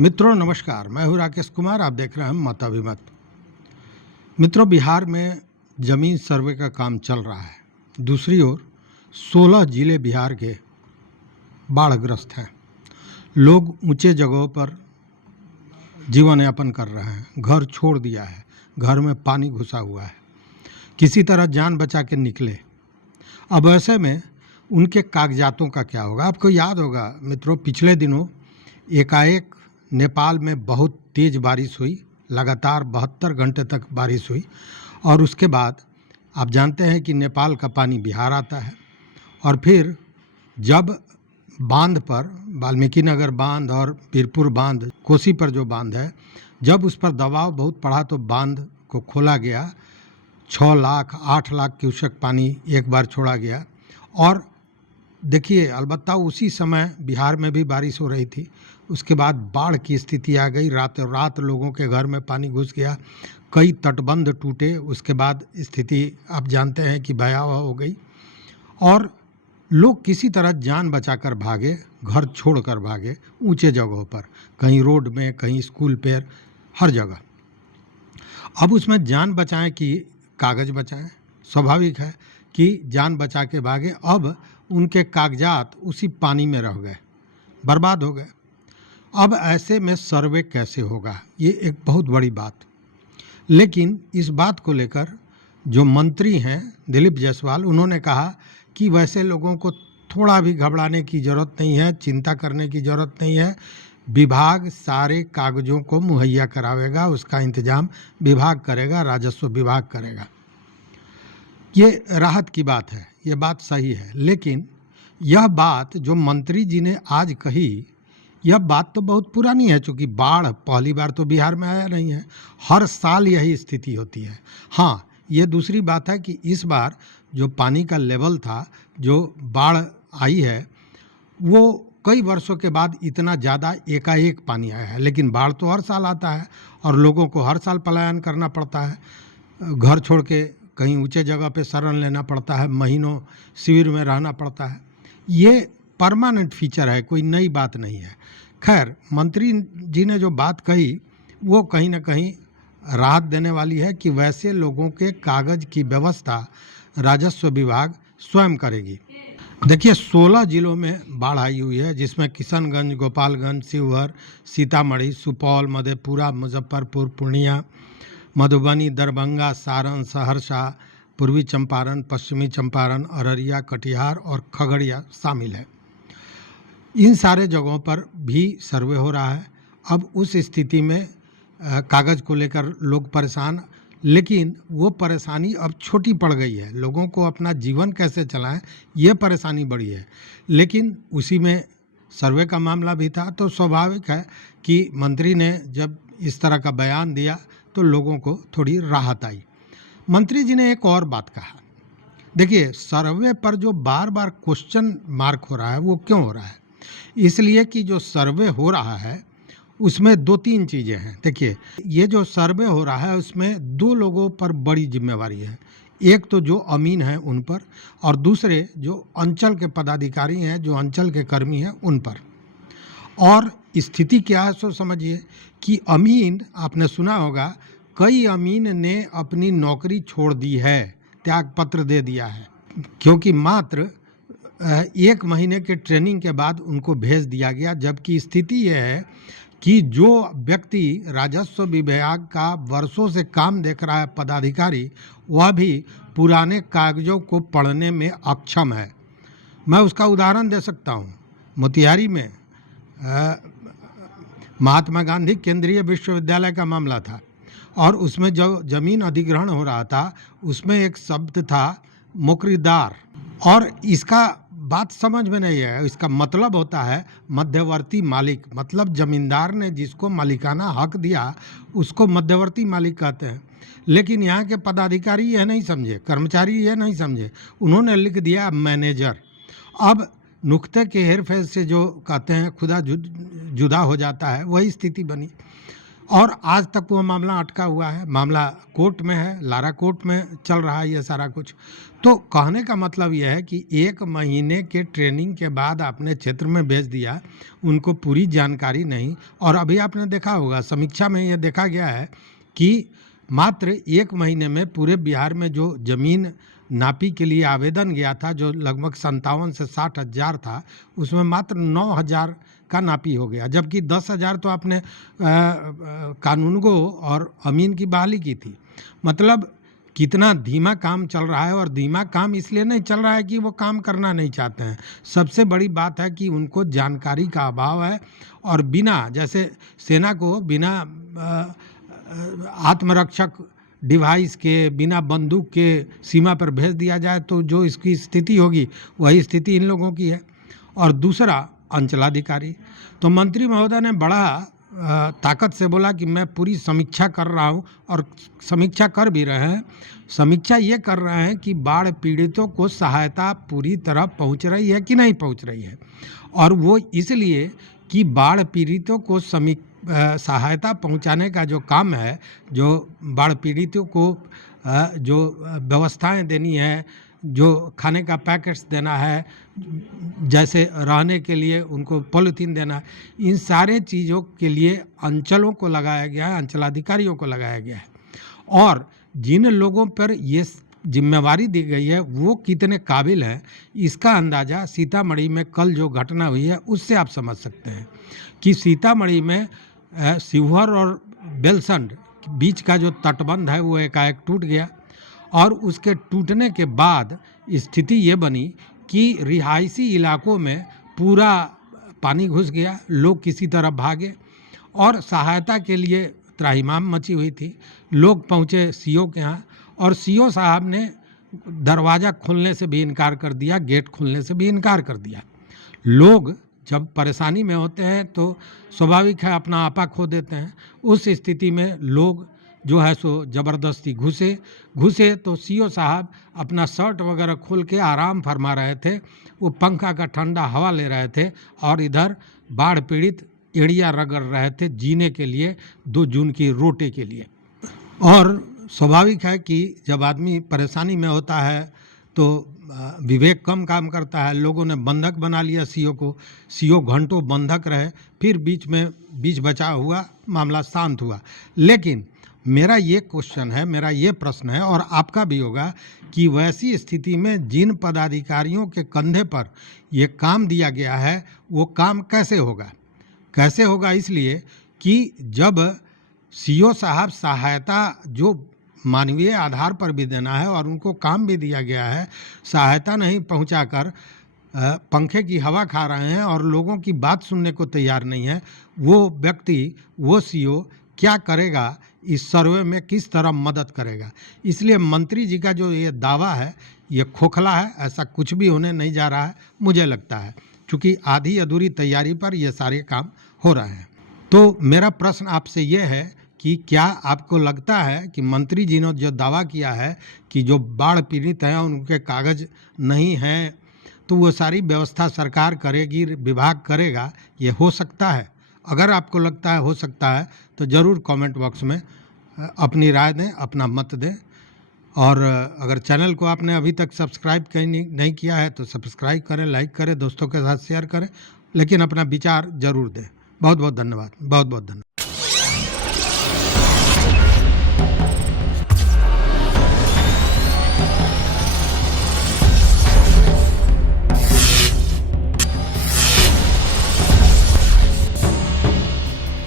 मित्रों नमस्कार, मैं हूं राकेश कुमार। आप देख रहे हैं मताभिमत। मित्रों, बिहार में जमीन सर्वे का काम चल रहा है। दूसरी ओर 16 जिले बिहार के बाढ़ग्रस्त हैं। लोग ऊंचे जगहों पर जीवन यापन कर रहे हैं, घर छोड़ दिया है, घर में पानी घुसा हुआ है, किसी तरह जान बचा के निकले। अब ऐसे में उनके कागजातों का क्या होगा? आपको याद होगा मित्रों, पिछले दिनों एकाएक नेपाल में बहुत तेज़ बारिश हुई, लगातार 72 घंटे तक बारिश हुई और उसके बाद आप जानते हैं कि नेपाल का पानी बिहार आता है। और फिर जब बांध पर, वाल्मीकि नगर बांध और वीरपुर बांध, कोसी पर जो बांध है, जब उस पर दबाव बहुत पड़ा तो बांध को खोला गया। 6 लाख 8 लाख क्यूसेक पानी एक बार छोड़ा गया। और देखिए, अलबत्ता उसी समय बिहार में भी बारिश हो रही थी। उसके बाद बाढ़ की स्थिति आ गई, रातों रात लोगों के घर में पानी घुस गया, कई तटबंध टूटे। उसके बाद स्थिति आप जानते हैं कि भयावह हो गई और लोग किसी तरह जान बचाकर भागे, घर छोड़कर भागे ऊंचे जगहों पर, कहीं रोड में, कहीं स्कूल पर, हर जगह। अब उसमें जान बचाएं कि कागज़ बचाएं, स्वाभाविक है कि जान बचा के भागे। अब उनके कागजात उसी पानी में रह गए, बर्बाद हो गए। अब ऐसे में सर्वे कैसे होगा, ये एक बहुत बड़ी बात। लेकिन इस बात को लेकर जो मंत्री हैं दिलीप जायसवाल, उन्होंने कहा कि वैसे लोगों को थोड़ा भी घबराने की ज़रूरत नहीं है, चिंता करने की ज़रूरत नहीं है। विभाग सारे कागज़ों को मुहैया करावेगा, उसका इंतज़ाम विभाग करेगा, राजस्व विभाग करेगा। ये राहत की बात है, ये बात सही है। लेकिन यह बात जो मंत्री जी ने आज कही, यह बात तो बहुत पुरानी है, चूँकि बाढ़ पहली बार तो बिहार में आया नहीं है, हर साल यही स्थिति होती है। हाँ, ये दूसरी बात है कि इस बार जो पानी का लेवल था, जो बाढ़ आई है, वो कई वर्षों के बाद इतना ज़्यादा एकाएक पानी आया है। लेकिन बाढ़ तो हर साल आता है और लोगों को हर साल पलायन करना पड़ता है, घर छोड़ के कहीं ऊंचे जगह पे शरण लेना पड़ता है, महीनों शिविर में रहना पड़ता है। ये परमानेंट फीचर है, कोई नई बात नहीं है। खैर, मंत्री जी ने जो बात कही वो कहीं ना कहीं राहत देने वाली है कि वैसे लोगों के कागज़ की व्यवस्था राजस्व विभाग स्वयं करेगी। देखिए, 16 जिलों में बाढ़ आई हुई है, जिसमें किशनगंज, गोपालगंज, शिवहर, सीतामढ़ी, सुपौल, मधेपुरा, मुजफ्फरपुर, पूर्णिया, मधुबनी, दरभंगा, सारण, सहरसा, पूर्वी चंपारण, पश्चिमी चंपारण, अररिया, कटिहार और खगड़िया शामिल है। इन सारे जगहों पर भी सर्वे हो रहा है। अब उस स्थिति में कागज़ को लेकर लोग परेशान, लेकिन वो परेशानी अब छोटी पड़ गई है। लोगों को अपना जीवन कैसे चलाएं, ये परेशानी बड़ी है। लेकिन उसी में सर्वे का मामला भी था, तो स्वाभाविक है कि मंत्री ने जब इस तरह का बयान दिया तो लोगों को थोड़ी राहत आई। मंत्री जी ने एक और बात कहा। देखिए, सर्वे पर जो बार बार क्वेश्चन मार्क हो रहा है, वो क्यों हो रहा है? इसलिए कि जो सर्वे हो रहा है उसमें 2-3 चीज़ें हैं। देखिए, ये जो सर्वे हो रहा है उसमें 2 लोगों पर बड़ी जिम्मेवारी है। एक तो जो अमीन हैं उन पर, और दूसरे जो अंचल के पदाधिकारी हैं, जो अंचल के कर्मी हैं उन पर। और स्थिति क्या है सो समझिए कि अमीन, आपने सुना होगा, कई अमीन ने अपनी नौकरी छोड़ दी है, त्याग पत्र दे दिया है, क्योंकि मात्र 1 महीने के ट्रेनिंग के बाद उनको भेज दिया गया। जबकि स्थिति यह है कि जो व्यक्ति राजस्व विभाग का वर्षों से काम देख रहा है, पदाधिकारी, वह भी पुराने कागजों को पढ़ने में अक्षम है। मैं उसका उदाहरण दे सकता हूँ। मोतिहारी में महात्मा गांधी केंद्रीय विश्वविद्यालय का मामला था और उसमें जो जमीन अधिग्रहण हो रहा था उसमें एक शब्द था मुकरीदार, और इसका बात समझ में नहीं है। इसका मतलब होता है मध्यवर्ती मालिक, मतलब जमींदार ने जिसको मालिकाना हक दिया उसको मध्यवर्ती मालिक कहते हैं। लेकिन यहाँ के पदाधिकारी यह नहीं समझे, कर्मचारी यह नहीं समझे, उन्होंने लिख दिया मैनेजर। अब नुक्ते के हेरफेर से जो कहते हैं खुदा जुदा हो जाता है, वही स्थिति बनी। और आज तक वो मामला अटका हुआ है, मामला कोर्ट में है, लारा कोर्ट में चल रहा है ये सारा कुछ। तो कहने का मतलब यह है कि 1 महीने के ट्रेनिंग के बाद आपने क्षेत्र में भेज दिया, उनको पूरी जानकारी नहीं। और अभी आपने देखा होगा समीक्षा में ये देखा गया है कि मात्र 1 महीने में पूरे बिहार में जो ज़मीन नापी के लिए आवेदन गया था, जो लगभग 57 से 60 हज़ार था, उसमें मात्र 9,000 का नापी हो गया, जबकि 10,000 तो आपने कानूनगो और अमीन की बहाली की थी। मतलब कितना धीमा काम चल रहा है। और धीमा काम इसलिए नहीं चल रहा है कि वो काम करना नहीं चाहते हैं, सबसे बड़ी बात है कि उनको जानकारी का अभाव है। और बिना, जैसे सेना को बिना आत्मरक्षक डिवाइस के, बिना बंदूक के सीमा पर भेज दिया जाए तो जो इसकी स्थिति होगी वही स्थिति इन लोगों की है। और दूसरा, अंचलाधिकारी, तो मंत्री महोदय ने बड़ा ताकत से बोला कि मैं पूरी समीक्षा कर रहा हूं, और समीक्षा कर भी रहे हैं। समीक्षा ये कर रहे हैं कि बाढ़ पीड़ितों को सहायता पूरी तरह पहुंच रही है कि नहीं पहुंच रही है। और वो इसलिए कि बाढ़ पीड़ितों को सहायता पहुंचाने का जो काम है, जो बाढ़ पीड़ितों को जो व्यवस्थाएं देनी है, जो खाने का पैकेट्स देना है, जैसे रहने के लिए उनको पॉलीथीन देना है, इन सारे चीज़ों के लिए अंचलों को लगाया गया है, अंचलाधिकारियों को लगाया गया है। और जिन लोगों पर ये जिम्मेवारी दी गई है वो कितने काबिल हैं, इसका अंदाज़ा सीतामढ़ी में कल जो घटना हुई है उससे आप समझ सकते हैं कि सीतामढ़ी में शिवहर और बेलसंड बीच का जो तटबंध है वो एकाएक टूट गया। और उसके टूटने के बाद स्थिति ये बनी कि रिहायशी इलाकों में पूरा पानी घुस गया, लोग किसी तरह भागे और सहायता के लिए त्राहिमाम मची हुई थी। लोग पहुँचे सीओ के यहाँ, और सीओ साहब ने दरवाज़ा खोलने से भी इनकार कर दिया, गेट खोलने से भी इनकार कर दिया। लोग जब परेशानी में होते हैं तो स्वाभाविक है अपना आपा खो देते हैं। उस स्थिति में लोग जो है सो ज़बरदस्ती घुसे तो सीओ साहब अपना शर्ट वगैरह खोल के आराम फरमा रहे थे, वो पंखा का ठंडा हवा ले रहे थे, और इधर बाढ़ पीड़ित एड़िया रगड़ रहे थे जीने के लिए, 2 जून की रोटी के लिए। और स्वाभाविक है कि जब आदमी परेशानी में होता है तो विवेक कम काम करता है। लोगों ने बंधक बना लिया सीओ को, सीओ घंटों बंधक रहे, फिर बीच बचाव हुआ, मामला शांत हुआ। लेकिन मेरा ये क्वेश्चन है, मेरा ये प्रश्न है, और आपका भी होगा कि वैसी स्थिति में जिन पदाधिकारियों के कंधे पर ये काम दिया गया है वो काम कैसे होगा? इसलिए कि जब सीओ साहब सहायता जो मानवीय आधार पर भी देना है और उनको काम भी दिया गया है, सहायता नहीं पहुंचाकर पंखे की हवा खा रहे हैं और लोगों की बात सुनने को तैयार नहीं है, वो व्यक्ति, वो सीओ क्या करेगा? इस सर्वे में किस तरह मदद करेगा? इसलिए मंत्री जी का जो ये दावा है ये खोखला है, ऐसा कुछ भी होने नहीं जा रहा है मुझे लगता है, क्योंकि आधी अधूरी तैयारी पर ये सारे काम हो रहे हैं। तो मेरा प्रश्न आपसे ये है कि क्या आपको लगता है कि मंत्री जी ने जो दावा किया है कि जो बाढ़ पीड़ित हैं उनके कागज नहीं हैं, तो वो सारी व्यवस्था सरकार करेगी, विभाग करेगा, ये हो सकता है? अगर आपको लगता है हो सकता है तो ज़रूर कमेंट बॉक्स में अपनी राय दें, अपना मत दें। और अगर चैनल को आपने अभी तक सब्सक्राइब नहीं किया है तो सब्सक्राइब करें, लाइक करें, दोस्तों के साथ शेयर करें, लेकिन अपना विचार ज़रूर दें। बहुत बहुत धन्यवाद।